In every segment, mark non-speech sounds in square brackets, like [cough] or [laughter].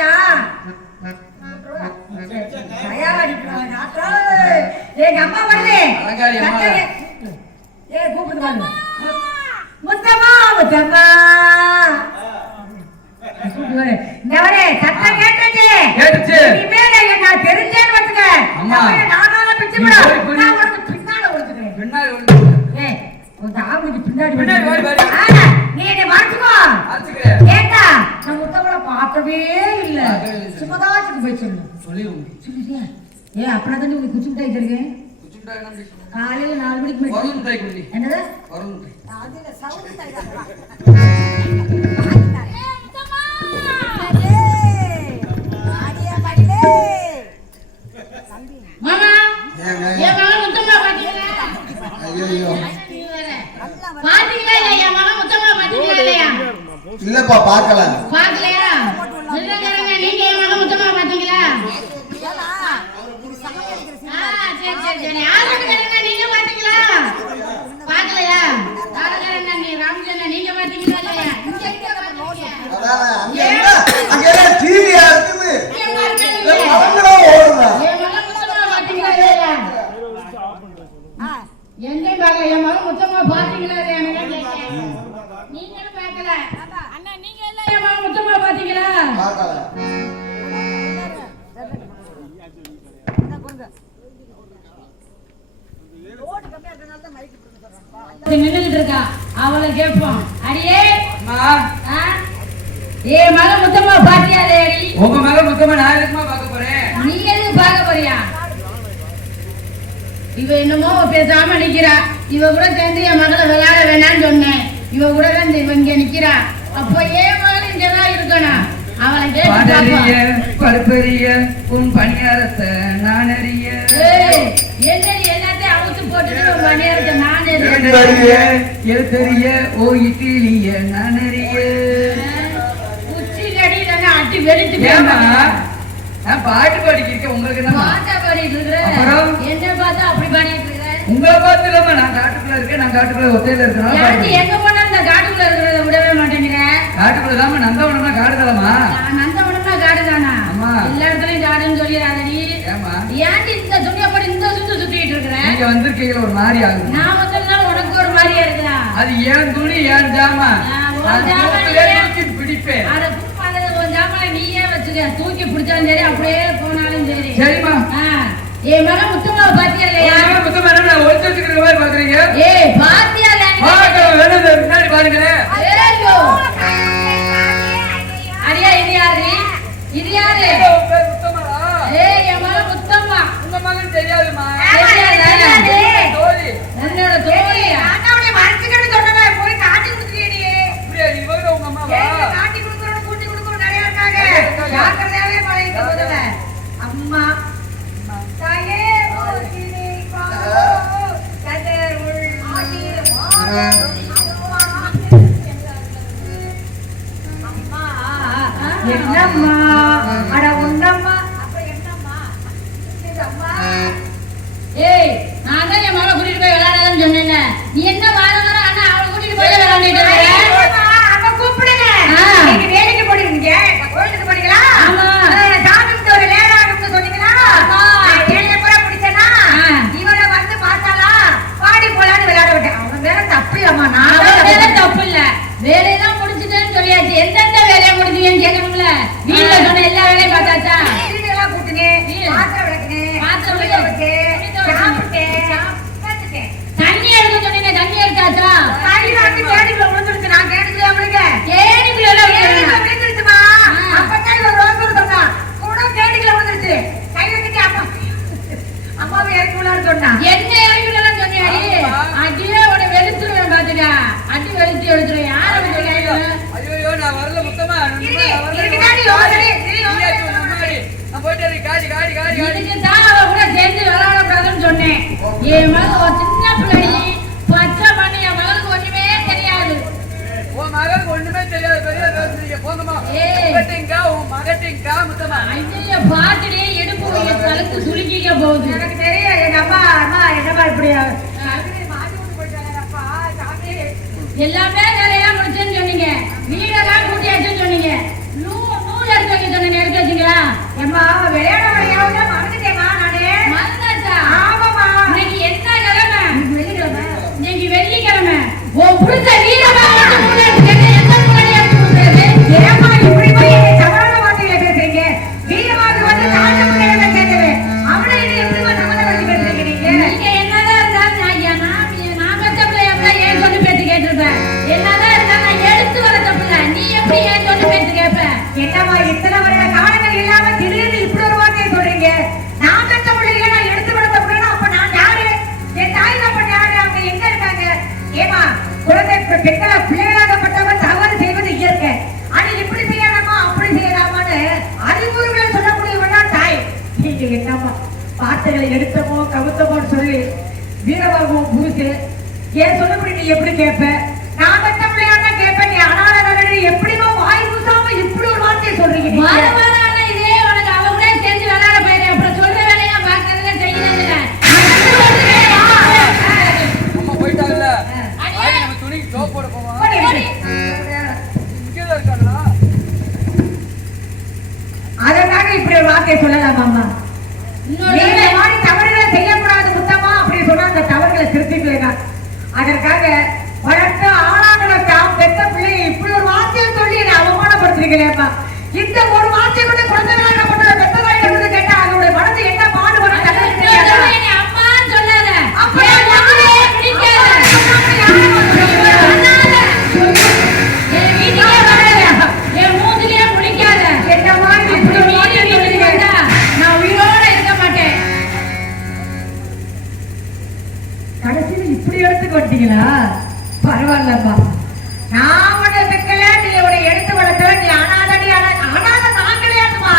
எங்க அம்மா வந்தா தயாரா நிக்கிறாங்க. டாக்டர், எங்க அம்மா வருது. ஏய், கூப்பிடுது பாருங்க. முத்தம்மா, முத்தம்மா. கூப்பிட்டு பாரு. இந்த பாரு, சத்தம் கேட்டுச்சு. கேட்டுச்சு. இனிமேல் நான் தெரிஞ்சேன்னு வச்சுக்க. அம்மா. அப்படியே நானால பிச்சு நீ விடு. போய் புடி. நான் உனக்கு பின்னால கொடுத்துக்கிறேன். பின்னாடி வந்து ஏய், உன் ஆம்பளைக்கு பின்னாடி நீ என்னை மறைச்சுக்கோ. ஏண்டா, நான் முத்தவளை பார்க்கவே இல்ல. சும்மாதாச்சுக்கு போய் சொல்லு. சொல்லிடுவோம். சொல்லிட்டியா? ஏய், அப்புறம் தானே உனக்கு. குச்சிமிட்டாய் பேசுறோம்? காலையில நாலு மணிக்கு மேல-. என்னது? [laughs] அண்ணா நீங்க எல்லாம் முத்தம்மா பாத்தீங்களா நின்னுகிட்டு இருக்கா? அவளை கேட்போம். அடியே? ஏ மகன் முத்தம்மா பாத்தியா உங்க மகன் முத்தமா நான் எதுக்குமா பார்க்க போறேன்? நீ எதுக்கு பார்க்க போறியா? இவ என்னமோ பேசாம நிக்கிறா. இவ கூட சேர்ந்து என் மகளை விளையாட வேணாம்னு சொன்னேன். இவ கூட தான் இங்க நிக்கிறா அப்ப ஏன் இங்கதான் இருக்கணும். அவளை கேட்டு உன் பணியாரத்தை நான் அறிய ஏய், என்னடி எல்லாத்தையும் அவுத்து உன் மணியாரத்தை நான் எழுத்தறிய. எழுத்தறிய ஓ இட்டிலிய நான் அறிய உச்சி நடியில அட்டி வெளுத்து ஏமா. நான் பாட்டு பாடிக்கிருக்கேன் உங்களுக்கு என்ன பாட்டா பாடிட்டு இருக்கிற? அப்புறம்? என்ன பார்த்தா அப்படி பாடிட்டு இருக்கிற உங்களை பார்த்து இல்லாம நான் காட்டுக்குள்ள இருக்கேன் நான் காட்டுக்குள்ள ஒத்தையில எங்க போனா காட்டுக்குள்ள இருக்கிறத விடவே மாட்டேங்கிற. காட்டுக்குள்ள இல்லாம நந்தவனமா காடுதலமா நான் நந்தவனமா காடு தானா. எல்லா இடத்துலயும் காடுன்னு சொல்லிடாதடி ஏன்டி இந்த துணியை போட்டு இந்த சுத்து சுத்திட்டு இருக்கிற? நீங்க வந்திருக்கீங்களா ஒரு மாதிரி ஆகுது. நான் உனக்கு ஒரு மாதிரியா இருக்குதா அது ஏன் துணி ஏன் ஜாமா. பிடிப்பேன் அதை நீயே. வச்சுக்க. தூக்கி பிடிச்சாலும் சரி அப்படியே போனாலும் சரி. சரிம்மா. ஆ, என் மகன் முத்துமாவை பாத்தியா இல்லையா? உங்க மொத்தம் என்ன நான் ஒழிச்சு வச்சுக்கிற மாதிரி பாக்குறீங்க ஏய் பாத்தியா பின்னாடி பாருங்களேன். அடியா இது யாரு? இது யாரு? தெரியாதுமா என்னோட தோழியா காட்டி ஏய், காட்டி கொடுக்குறவனும் நிறைய இருக்காங்க. ஜாக்கிரதையாவே பழகிக்க முதல்ல. அம்மா தாயே போற்றினி பாரோ, கதிர் உள் அம்மா என்னம்மா அம்மாவை இறக்கி விடலாம் சொன்னா. என்ன பாத்துடா அடி வெளுத்து எடுத்துருவேன் யார ஐயோ நான் வரல மொத்தமா. போயிட்டு காடி காடி காடி காடி. தான் அவ கூட சேர்ந்து விளையாடக்கூடாதுன்னு சொன்னேன். என் சின்ன பிள்ளை. பாத்துட்டே எடுப்பு கழுத்து சுருக்கிக்க போகுது. எனக்கு தெரியும் எங்க அம்மா அம்மா என்னம்மா இப்படி எல்லாமே வேலையெல்லாம் முடிச்சேன்னு சொன்னீங்க. வீடெல்லாம் கூட்டியாச்சுன்னு சொன்னீங்க. நூ நூல் எடுத்து வைக்க சொன்னீங்க எடுத்து வச்சீங்களா? எம்மா விளையாட விளையாட நீங்க என்னம்மா வார்த்தைகளை எடுத்தமோ கவுத்தமோன்னு சொல்லி வீரபாகுவும் புதுசு ஏன் சொல்லப்படி நீ எப்படி கேட்ப? நான் பெற்ற பிள்ளையா கேட்பேன் நீ அனாத நகரி வாய் கூசாம இப்படி ஒரு வார்த்தையை சொல்றீங்க நீங்க? வார வாரம் ஆனா இதே உனக்கு அவ கூட சேர்ந்து விளையாட போயிரு அப்புறம் சொல்ற வேலையா பாக்குறதுல செய்யறது இல்ல அம்மா போயிட்டாங்கல்ல அண்ணே. வாங்க, நம்ம துணிக்கு சோப் போட போவோம் போடி, போடி. இங்கதான் இருக்காங்களா அதற்காக இப்படி ஒரு வார்த்தையை சொல்லலாம் அம்மா நீங்க மாதிரி தவறுகளை செய்யக்கூடாது முத்தமா அப்படி சொன்னா அந்த தவறுகளை திருத்திக்கலாம் அதற்காக வளர்த்த ஆணாங்களை தாம் பெற்ற பிள்ளையை இப்படி ஒரு வார்த்தையை சொல்லி என்னை அவமானப்படுத்துறீங்களேம்மா இந்த ஒரு வார்த்தை கூட குழந்தைகளாக எடுத்துக்கு பரவாயில்லம்மா நான் உன்னை பிக்கல நீ உன்னை எடுத்து வளர்த்த நீ அனாதடி அனாத நான் கிடையாதுமா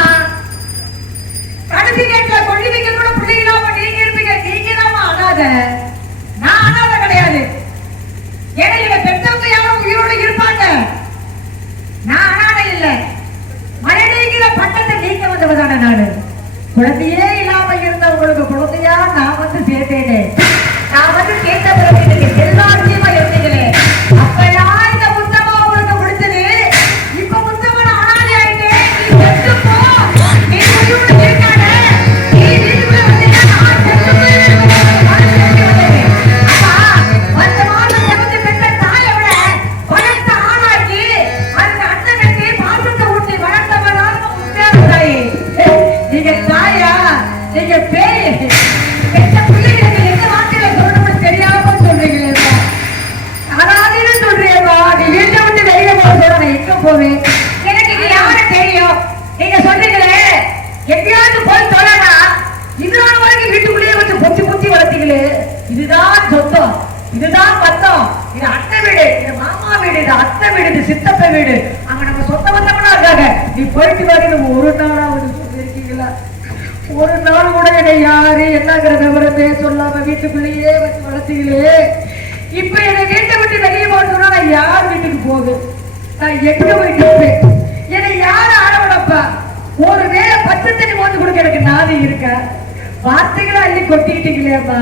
கடைசி நேரத்துல கொள்ளி வைக்க கூட பிள்ளைங்களாம நீங்க இருப்பீங்க நீங்க தான் அனாத. நான் அனாத கிடையாது. ஏன்னா இவ பெற்றவங்க யாரும் உயிரோடு இருப்பாங்க. நான் அனாதை இல்லை. மழைநீங்கிற பட்டத்தை நீங்க வந்தவதான நாடு குழந்தையே இல்லாம இருந்த உங்களுக்கு குழந்தையா நான் வந்து சேர்த்தேனே. வீட்டுக்குள்ளேயே வச்சு வளர்த்தீங்களே. இப்ப என்னை வீட்டை விட்டு வெளியே போக நான் யார் வீட்டுக்கு போகுது? நான் எங்க போய் நிற்பேன் என்னை யாரு ஆடவனப்பா? ஒரு வேலை பச்சை தண்ணி மோந்து கொடுக்க எனக்கு நானும் இருக்கேன் வார்த்தைகளை அள்ளி கொட்டிக்கிட்டீங்களேம்மா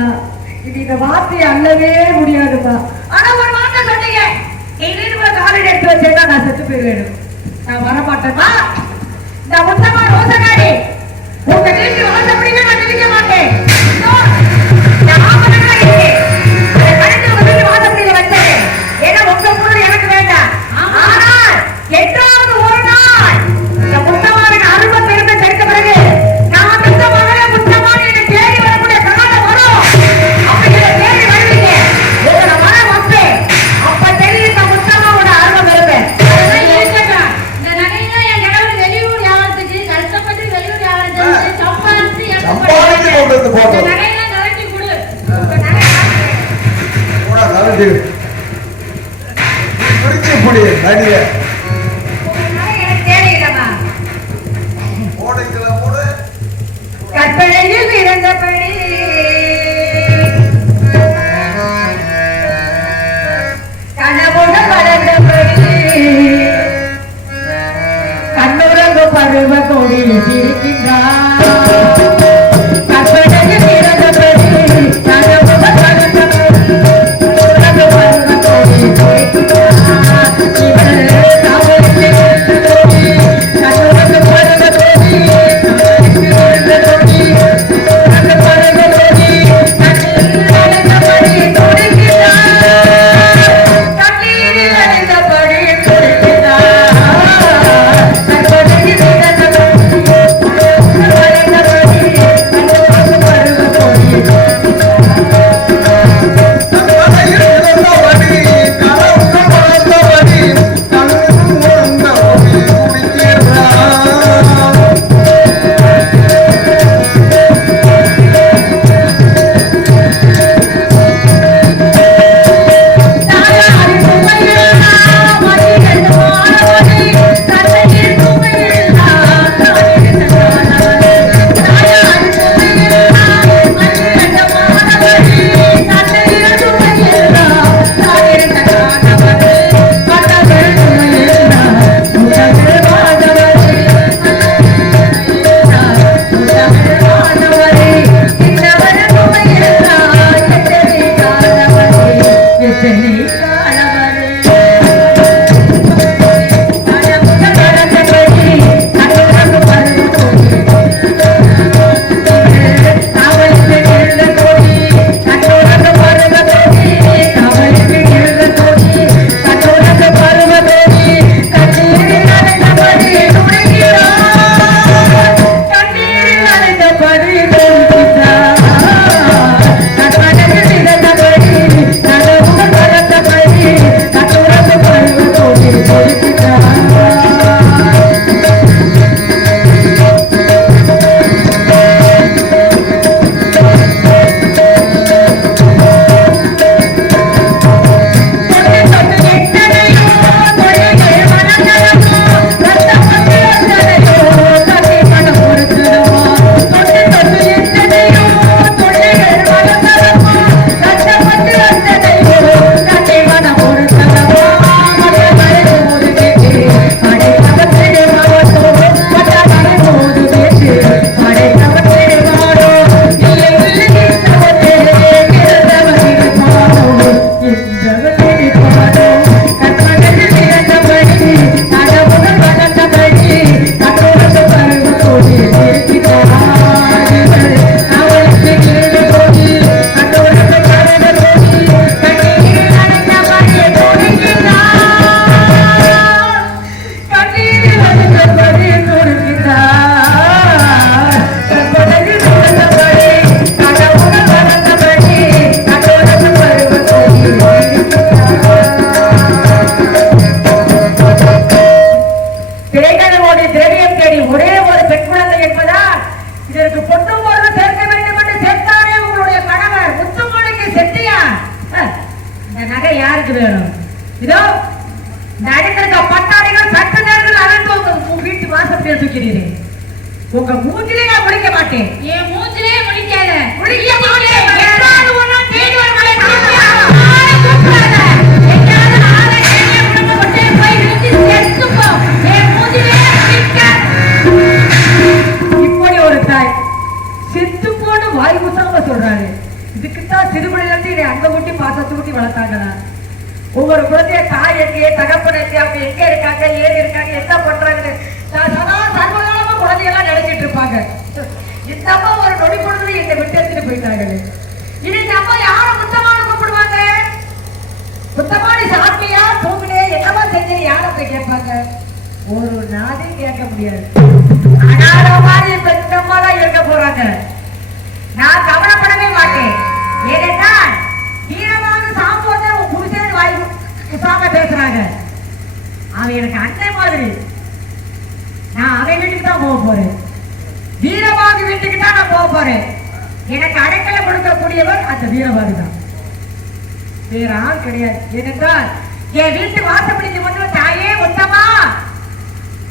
இது இந்த வார்த்தையை அள்ளவே முடியாதுப்பா ஆனா ஒரு வார்த்தை சொன்னீங்க. நீ வீட்டுக்குள்ள காலையில் எடுத்து வச்சேன்னா நான் செத்து போயிடுவேன். நான் வரமாட்டேன்ப்பா இந்த முத்தமா ரோசகாரி உங்க வீட்டு வாசப்படியே நான் நினைக்க மாட்டேன். என்றாவது ஒரு நாள் இந்த முத்தம்மாவின் அருமை பெருமை தெரிந்த பிறகு, நான் பெற்ற மகளே முத்தம்மான்னு என்னை தேடி வரக்கூடிய காலம் வரும். அப்ப என்னை தேடி வருவீங்க. உங்களை வர வைப்பேன். அப்ப தெரியும் இந்த அருமை பெருமை. இந்த நகையெல்லாம் என் வெளியூர் வியாபாரத்துக்கு கஷ்டப்பட்டு வெளியூர் வியாபாரத்துக்கு சம்பாதிச்சு எனக்கு சம்பாதிச்சு கொண்டு வந்து இந்த போட்டோம். நகையெல்லாம் கலட்டி கொடு உங்க நகை காட்டுறேன். போடா, கழட்டு. நீ பிடிச்சு புடி, நடிக. திரவியம் தேடி ஒரே ஒரு பெண் குழந்தை என்பதால் இதற்கு பொண்ணு பொருள் சேர்க்க வேண்டும் என்று சேர்த்தாரே உங்களுடைய கணவர். முத்துமணிக்கு செட்டியா? இந்த நகை யாருக்கு வேணும்? இதோ இந்த அடித்திருக்க பட்டாளிகள் சட்ட நேரத்தில் அகன்று உங்க வீட்டு வாசப்படியில் தூக்கிறீர்கள் உங்க மூஞ்சிலே நான் முடிக்க மாட்டேன். என் மூஞ்சிலே முடிக்காத முடிக்க மாட்டேன். தேடி வர வாய் குத்தாம சொல்றாரு. இதுக்குத்தான் சிறுபிள்ளைல இருந்து என்னை அங்க ஊட்டி பாசத்தை ஊட்டி வளர்த்தாங்களா ஒவ்வொரு குழந்தைய தாய் எங்கே தகப்பன் எங்கே அவங்க எங்க இருக்காங்க ஏது இருக்காங்க என்ன பண்றாங்கன்னு. சதா சர்வகாலமா குழந்தையெல்லாம் நினைச்சிட்டு இருப்பாங்க. இந்த அம்மா ஒரு நொடி பொழுது என்னை விட்டு எடுத்துட்டு போயிட்டாங்க இனி இந்த அம்மா யாரை முத்தமான கூப்பிடுவாங்க? முத்தமானி சாப்பிட்டியா தூங்கினே என்னமா செஞ்சு யாரை போய் கேட்பாங்க? ஒரு நாளையும் கேட்க முடியாது. அனாத மாதிரி பெண்ணம்மா தான் இருக்க போறாங்க. நான் கவலைப்படவே மாட்டேன். ஏனென்றால் வீரமாக சாப்பிட்டு உன் புருஷன் வாய் குசாம பேசுறாங்க. அவன் எனக்கு அண்ணன் மாதிரி. நான் அவன் வீட்டுக்கு தான் போக போறேன். வீரபாகு வீட்டுக்கு தான் நான் போக போறேன். எனக்கு அடைக்கலை கொடுக்கக்கூடியவர் அந்த வீரபாகு தான். வேற ஆள் கிடையாது. ஏனென்றால் என் வீட்டு வாசப்படிக்கு மட்டும் தாயே ஒத்தமா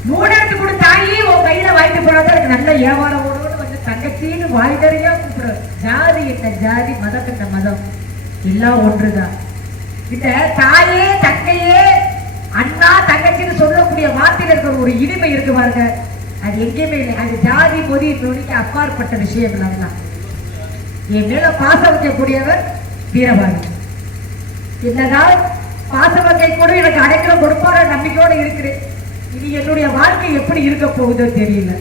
மூணு எடுத்து கொடு தாயி உன் கையில வாங்கிட்டு போனாதான் எனக்கு நல்ல வியாபாரம் ஓடுன்னு தங்கச்சின்னு வாய் நிறையா கூப்பிடுறோம் ஜாதி என்ன ஜாதி மதம் என்ன மதம். எல்லாம் ஒன்றுதான். இந்த தாயே தங்கையே அண்ணா தங்கச்சின்னு சொல்லக்கூடிய வார்த்தையில் இருக்கிற ஒரு இனிமை இருக்கு பாருங்க. அது எங்கேயுமே இல்லை. அது ஜாதி மொழி நொடிக்கு அப்பாற்பட்ட விஷயங்கள் அதெல்லாம் என் மேல பாசம் வைக்கக்கூடியவர் வீரபாணி என்னதான் பாசமங்கை கூட எனக்கு அடைக்கல கொடுப்பார நம்பிக்கையோடு இருக்கிறேன். இனி என்னுடைய வாழ்க்கை எப்படி இருக்க போகுதோ தெரியல.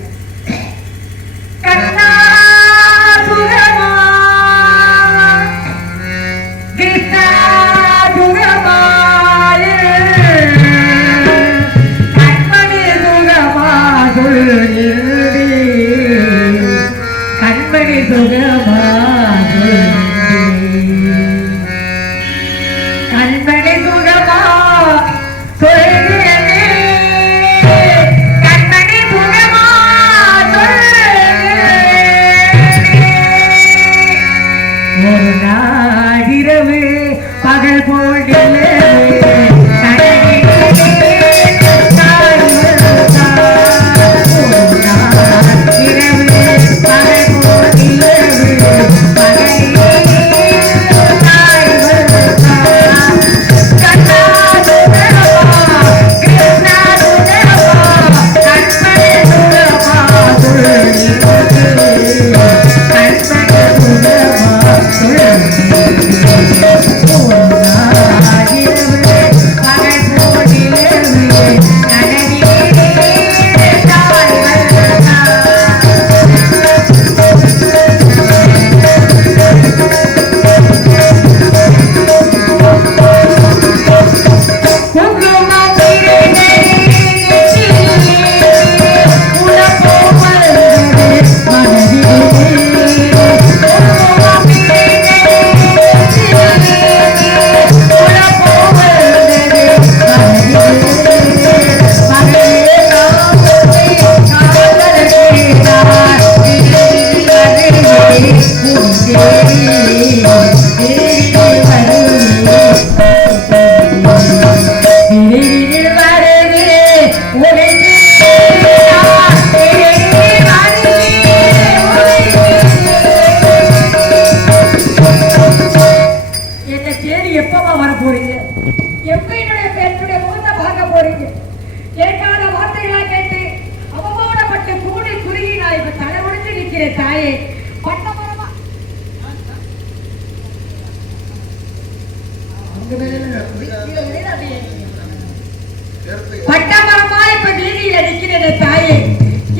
பட்டமரமா இப்ப வீதியில நிக்கிறேனே தாயே.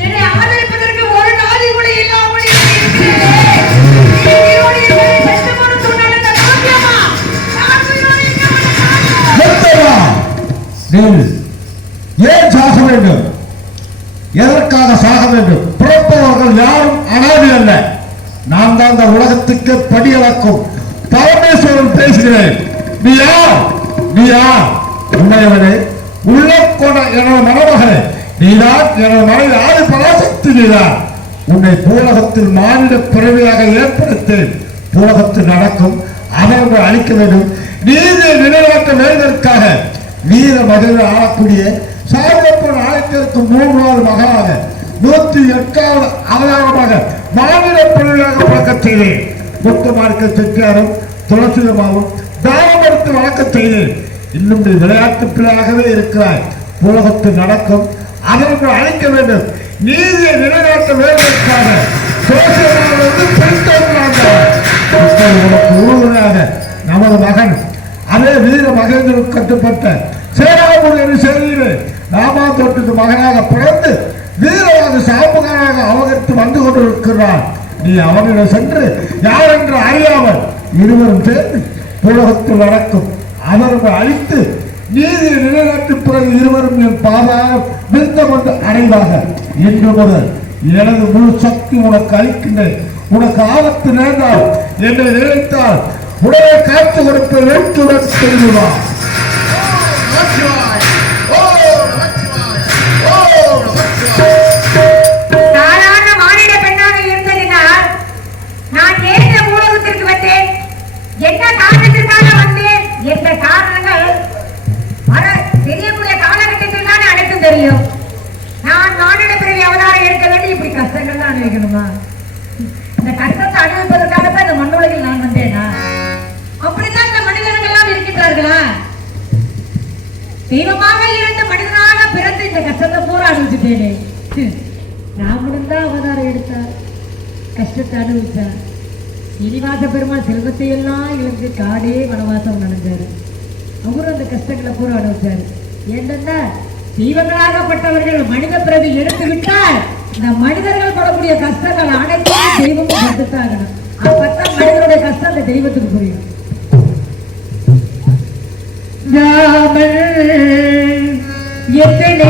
என்னை ஆதரிப்பதற்கு ஒரு நாதி கூட இல்லாமல் ஏன் சாக வேண்டும்? எதற்காக சாக வேண்டும்? பிறப்பவர்கள் யாரும் அனாதி அல்ல. நான் தான் இந்த உலகத்துக்கு படியளக்கும். பரமேஸ்வரன் பேசுகிறேன். நீ யார்? நீ உண்மையவனே உள்ள கொண்ட எனது மணமகனே நீதான் எனது மனைவி ஆதி பராசக்தி நீதான். உன்னை பூலகத்தில் மாநில பிறவியாக ஏற்படுத்தேன். பூலகத்தில் நடக்கும் அமர்வு அளிக்க வேண்டும். நீதி நிலைநாட்ட வேண்டுவதற்காக வீர மகிழ ஆளக்கூடிய சார்பப்பன் ஆயிரத்தி மூன்றாவது மகனாக நூத்தி எட்டாவது அவதாரமாக மாநில பிறவியாக வழக்கச் செய்தேன். முத்துமார்க்க செட்டியாரும் துளசிதமாவும் தாரமடுத்து வழக்க செய்தேன். இன்னும் நீ விளையாட்டு பிள்ளையாகவே இருக்கிறாய். உலகத்தில் நடக்கும். அதற்கு அழைக்க வேண்டும். நீதியை நிலைநாட்ட வேண்டுவதற்காக சோசியலிருந்து உனக்கு உறுதுணையாக நமது மகன் அதே வீர மகேந்திரன் கட்டுப்பட்ட சேராபுரி என்று செய்தியிலே ராமாந்தோட்டத்து மகனாக பிறந்து வீரவாத சாம்புகனாக அவகரித்து வந்து கொண்டிருக்கிறான். நீ அவனிடம் சென்று யார் என்று அறியாமல் இருவரும் சேர்ந்து புலகத்தில் நடக்கும். அவர்கள் அழித்து நீதியை நிலைநாட்டு பிறகு இருவரும் என் பாதாரம் விருத்தம் கொண்டு அடைவாக. இன்று முதல் எனது முழு சக்தி உனக்கு அளிக்கின்றேன். உனக்கு ஆபத்து நேர்ந்தால் என்னை நினைத்தால் உடனே காத்து கொடுக்க வேட்டுடன் தெரியுமா? இப்படி கஷ்டங்கள் தான் அனுபவிக்கணுமா? இந்த கஷ்டத்தை அனுபவிப்பதற்காகத்தான் இந்த மண்ணுலகில் நான் வந்தேனா? அப்படித்தான் இந்த மனிதர்கள்லாம் இருக்கின்றார்களா? தெய்வமாக இருந்து மனிதனாக பிறந்து இந்த கஷ்டத்தை பூரா அனுபவிச்சுட்டேனே. ராமனும் தான் அவதாரம் எடுத்தார். கஷ்டத்தை அனுபவிச்சார். சீனிவாச பெருமாள் செல்வத்தை எல்லாம் இழந்து காடே வனவாசம் நடந்தாரு அவரும் அந்த கஷ்டங்களை பூரா அனுபவிச்சாரு. ஏன்னா தெய்வங்களாகப்பட்டவர்கள் மனித பிறவி எடுத்து விட்டால் இந்த மனிதர்கள் படக்கூடிய கஷ்டங்கள் அனைத்தையும் தெய்வம் கற்றுத்தாகணும் அப்பதான் மனிதனுடைய கஷ்டம் அந்த தெய்வத்துக்கு புரியும். எத்தனை